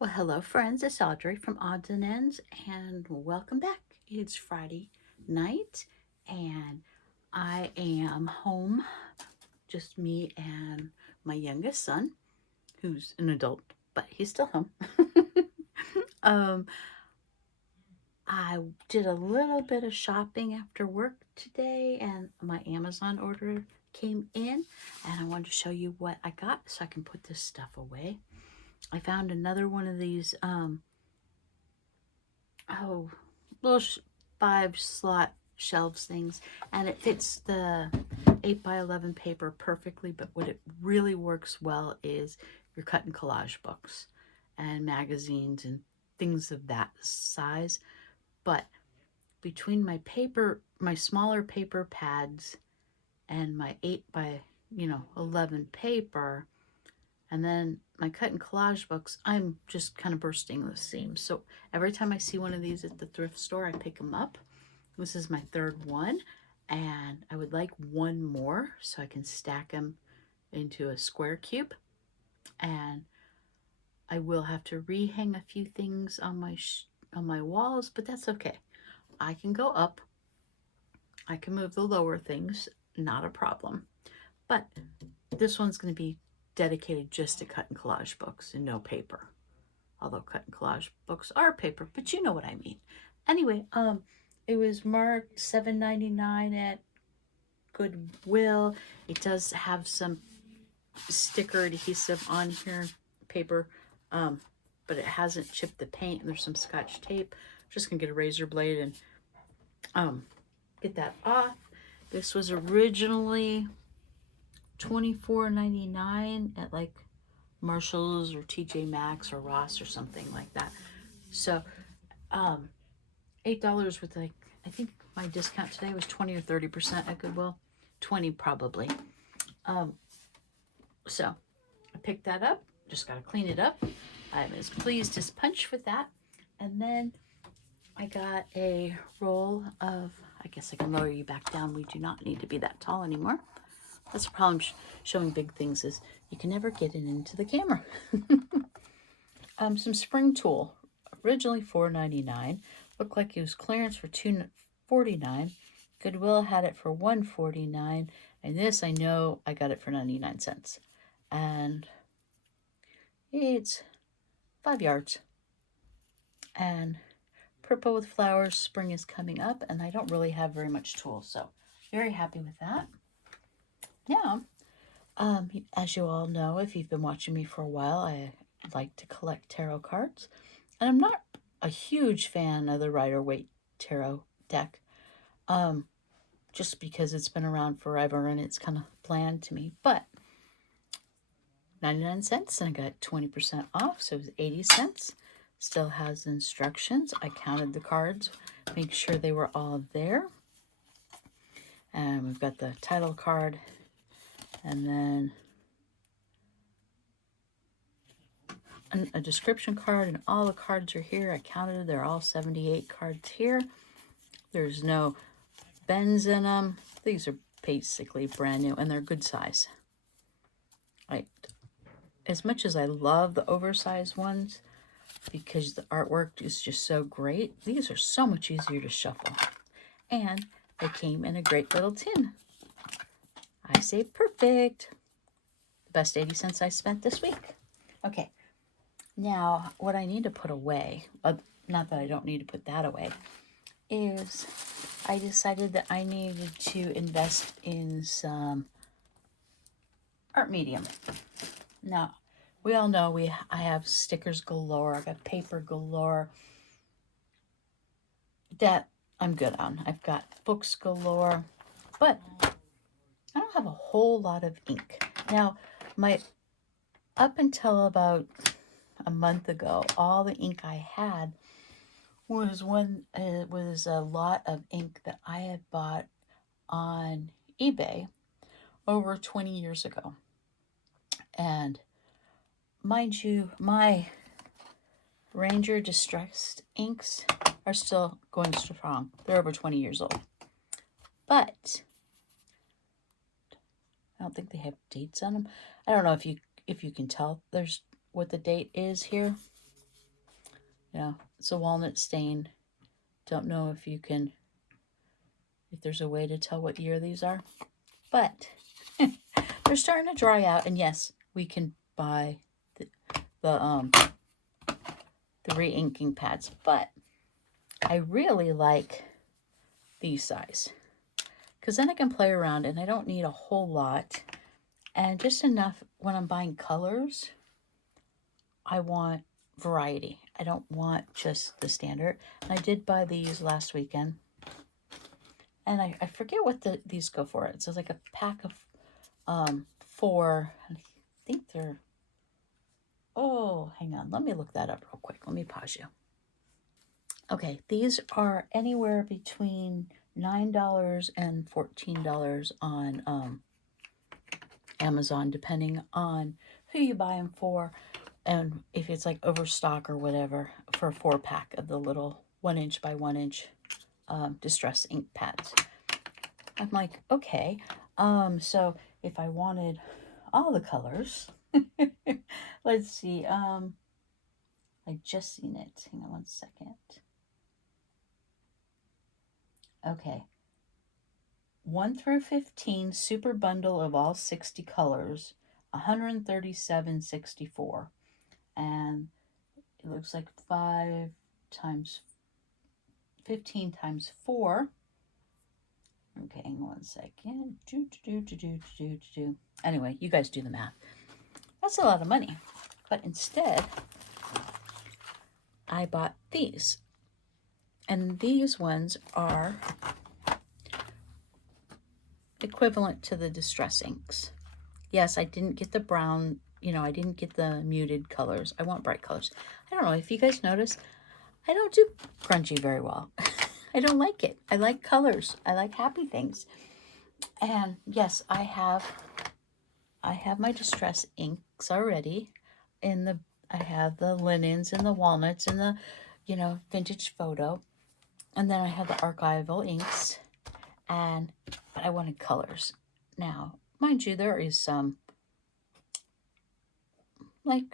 Well, hello, friends. It's Audrey from Odds and Ends, and welcome back. It's Friday night, and I am home, just me and my youngest son, who's an adult, but he's still home. um, I did a little bit of shopping after work today, and my Amazon order came in, and I wanted to show you what I got so I can put this stuff away. I found another one of these oh, little 5 slot shelves things, and it fits the 8x11 paper perfectly. But what it really works well is your cut and collage books and magazines and things of that size. But between my smaller paper pads and my 8x11 paper, and then my cut and collage books, I'm just kind of bursting the seams. So every time I see one of these at the thrift store, I pick them up. This is my third one, and I would like one more so I can stack them into a square cube. And I will have to rehang a few things on my walls, but that's okay. I can go up. I can move the lower things, not a problem. But this one's going to be dedicated just to cut and collage books and no paper. Although cut and collage books are paper, but you know what I mean. Anyway, it was marked $7.99 at Goodwill. It does have some sticker adhesive on here, paper, but it hasn't chipped the paint. There's some scotch tape. Just gonna get a razor blade and get that off. This was originally $24.99 at like Marshalls or TJ Maxx or Ross or something like that. So $8 with, like, I think my discount today was 20 or 30% at Goodwill. 20 probably. So I picked that up. Just gotta clean it up. I'm as pleased as punch with that. And then I got a roll of, I guess I can lower you back down. We do not need to be that tall anymore. That's the problem showing big things, is you can never get it into the camera. Some spring tool, originally $4.99. Looked like it was clearance for $2.49. Goodwill had it for $1.49, and this I know I got it for 99 cents. And it's 5 yards. And purple with flowers, spring is coming up, and I don't really have very much tool, so very happy with that. Now, as you all know, if you've been watching me for a while, I like to collect tarot cards. And I'm not a huge fan of the Rider-Waite tarot deck, just because it's been around forever and it's kind of bland to me. But 99 cents, and I got 20% off, so it was 80 cents. Still has instructions. I counted the cards, make sure they were all there. And we've got the title card, and then a description card, and all the cards are here. I counted, they're all 78 cards here. There's no bends in them. These are basically brand new, and they're good size. As much as I love the oversized ones because the artwork is just so great, these are so much easier to shuffle. And they came in a great little tin. I say perfect. The best 80 cents I spent this week. Okay, now what I need to put away, not that I don't need to put that away, is I decided that I needed to invest in some art medium. Now, we all know I have stickers galore. I got paper galore. That I'm good on. I've got books galore, but I don't have a whole lot of ink. Now, up until about a month ago, all the ink I had was a lot of ink that I had bought on eBay over 20 years ago. And mind you, my Ranger Distressed inks are still going strong. They're over 20 years old. But I don't think they have dates on them. I don't know if you can tell there's what the date is here. it's a walnut stain. Don't know if there's a way to tell what year these are, but they're starting to dry out. And yes, we can buy the re-inking pads, but I really like these size because then I can play around and I don't need a whole lot, and just enough when I'm buying colors. I want variety. I don't want just the standard. And I did buy these last weekend, and I forget what these go for. It says like a pack of 4. I think they're, oh, hang on, let me look that up real quick. Let me pause you. Okay, these are anywhere between $9 and $14 on Amazon, depending on who you buy them for, and if it's like overstock or whatever, for a 4-pack of the little 1" by 1" distress ink pads. I'm like, okay, so if I wanted all the colors, let's see, I just seen it. Hang on one second. Okay. 1 through 15 super bundle of all 60 colors, $137.64. And it looks like 5 times 15 times 4. Okay, hang on one second. Anyway, you guys do the math. That's a lot of money. But instead, I bought these. And these ones are equivalent to the distress inks. Yes, I didn't get the brown, I didn't get the muted colors. I want bright colors. I don't know if you guys notice, I don't do grungy very well. I don't like it. I like colors. I like happy things. And yes, I have my distress inks already. I have the linens and the walnuts and the, vintage photo. And then I have the archival inks. But I wanted colors. Now, mind you, there is some,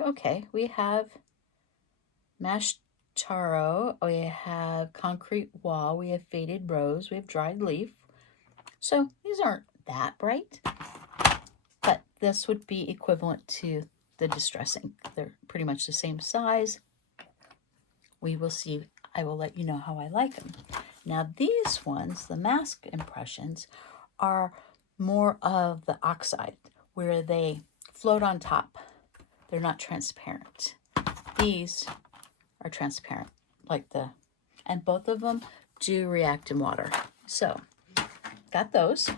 okay, we have mashed taro, we have concrete wall, we have faded rose, we have dried leaf. So these aren't that bright, but this would be equivalent to the distress ink. They're pretty much the same size. We will see. I will let you know how I like them. Now these ones, the mask impressions, are more of the oxide, where they float on top. They're not transparent. These are transparent, and both of them do react in water. So, got those,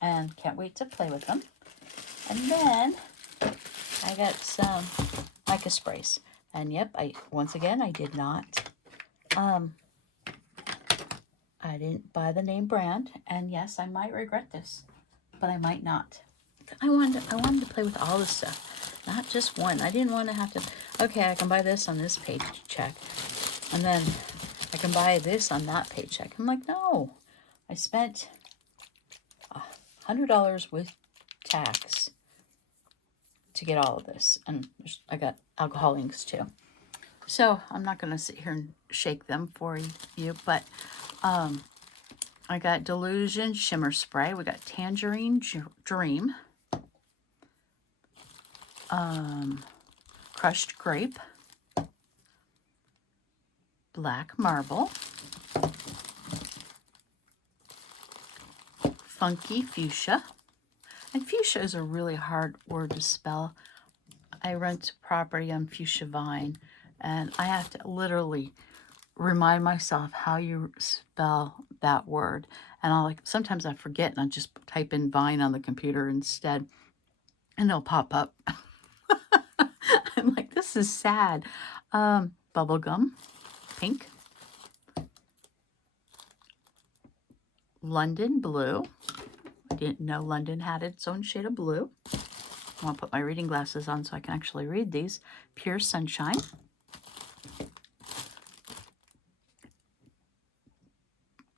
and can't wait to play with them. And then I got some mica sprays. And yep, I did not, I didn't buy the name brand. And yes, I might regret this, but I might not. I wanted to play with all this stuff, not just one. I didn't want to have to, okay, I can buy this on this paycheck, and then I can buy this on that paycheck. I'm like, no, I spent $100 with tax to get all of this. And I got alcohol inks too. So I'm not going to sit here and shake them for you, but I got Delusion Shimmer Spray. We got Tangerine Dream. Crushed Grape. Black Marble. Funky Fuchsia. And fuchsia is a really hard word to spell. I rent property on Fuchsia Vine, and I have to literally remind myself how you spell that word. And sometimes I forget, and I just type in Vine on the computer instead, and it'll pop up. I'm like, this is sad. Bubblegum, pink. London Blue. I didn't know London had its own shade of blue. I want to put my reading glasses on so I can actually read these. Pure Sunshine.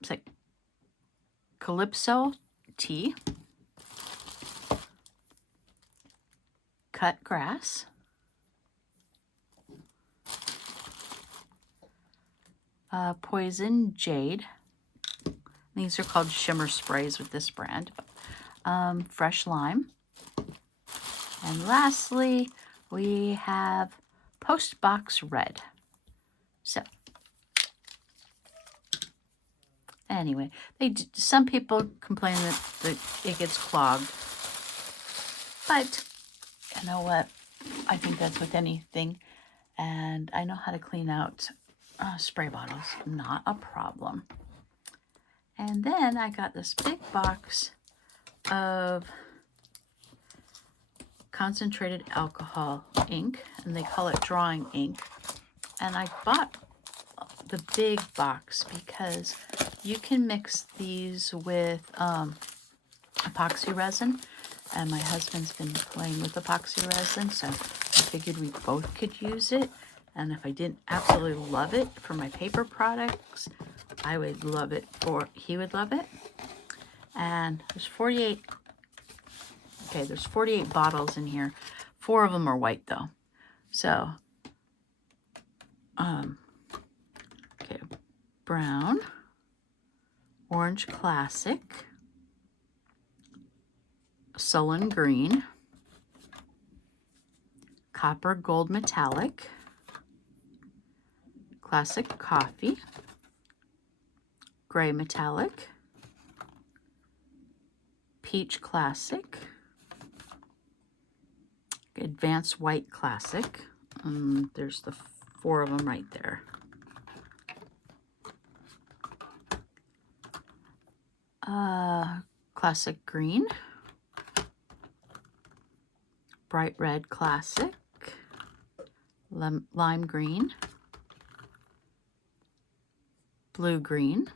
It's like Calypso Tea. Cut Grass. Poison Jade. These are called shimmer sprays with this brand. Fresh lime. And lastly, we have Postbox Red. So, anyway, some people complain that it gets clogged. But, you know what? I think that's with anything. And I know how to clean out spray bottles. Not a problem. And then I got this big box of concentrated alcohol ink, and they call it drawing ink. And I bought the big box because you can mix these with epoxy resin, and my husband's been playing with epoxy resin, so I figured we both could use it. And if I didn't absolutely love it for my paper products, I would love it he would love it. And there's 48 bottles in here. 4 of them are white though. So, okay, brown, orange classic, sullen green, copper gold metallic, classic coffee, gray metallic, peach classic, advanced white classic. There's the 4 of them right there. Classic green, bright red classic, lime green, blue green,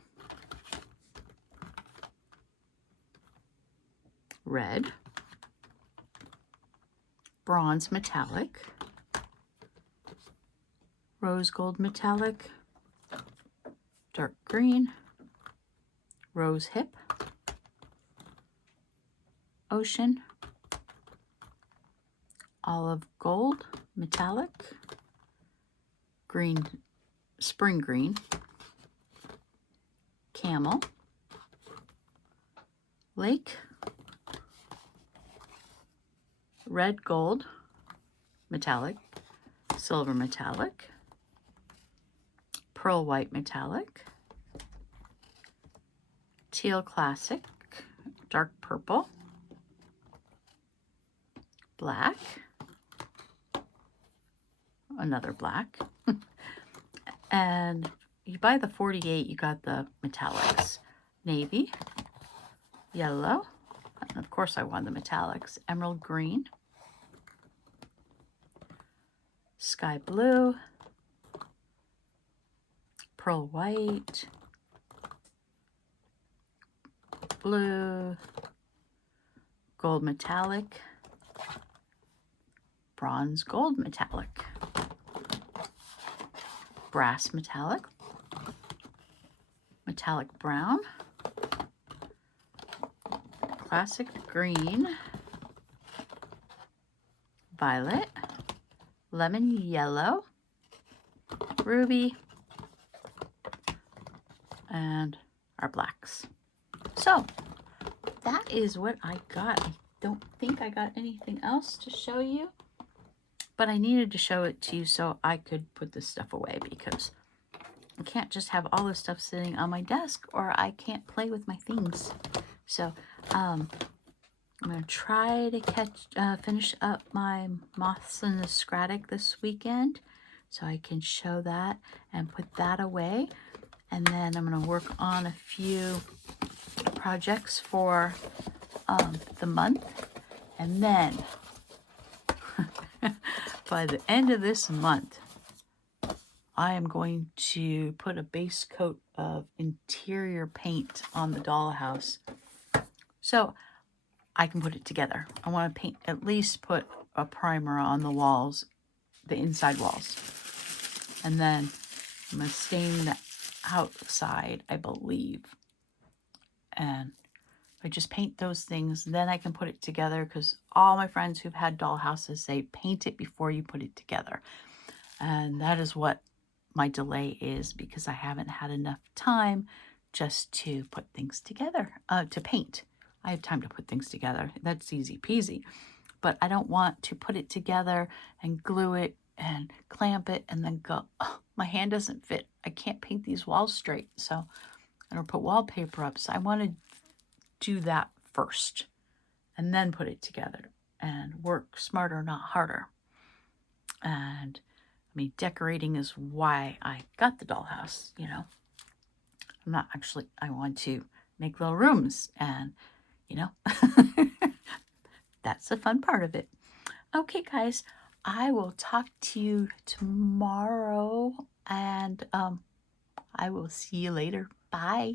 red, bronze metallic, rose gold metallic, dark green, rose hip, ocean, olive gold metallic, green, spring green, camel, lake, red gold metallic, silver metallic, pearl white metallic, teal classic, dark purple, black, another black, and you buy the 48, you got the metallics, navy, yellow, and of course I want the metallics, emerald green, sky blue, pearl white, blue, gold metallic, bronze gold metallic, brass metallic, metallic brown, classic green, violet, lemon yellow, ruby, and our blacks. So that is what I got. I don't think I got anything else to show you, but I needed to show it to you so I could put this stuff away, because I can't just have all this stuff sitting on my desk or I can't play with my things. So I'm going to try to finish up my Moths in the Scratic this weekend so I can show that and put that away. And then I'm going to work on a few projects for the month. And then by the end of this month, I am going to put a base coat of interior paint on the dollhouse so I can put it together. I want to at least put a primer on the walls, the inside walls. And then I'm going to stain the outside, I believe. And I just paint those things, then I can put it together, because all my friends who've had dollhouses say paint it before you put it together. And that is what my delay is because I haven't had enough time just to put things together, to paint. I have time to put things together. That's easy peasy. But I don't want to put it together and glue it and clamp it and then go, oh, my hand doesn't fit. I can't paint these walls straight. So I don't put wallpaper up. So I want to do that first and then put it together and work smarter, not harder. And I mean, decorating is why I got the dollhouse, you know. I'm not actually, I want to make little rooms and, you know, that's the fun part of it. Okay, guys, I will talk to you tomorrow and I will see you later. Bye.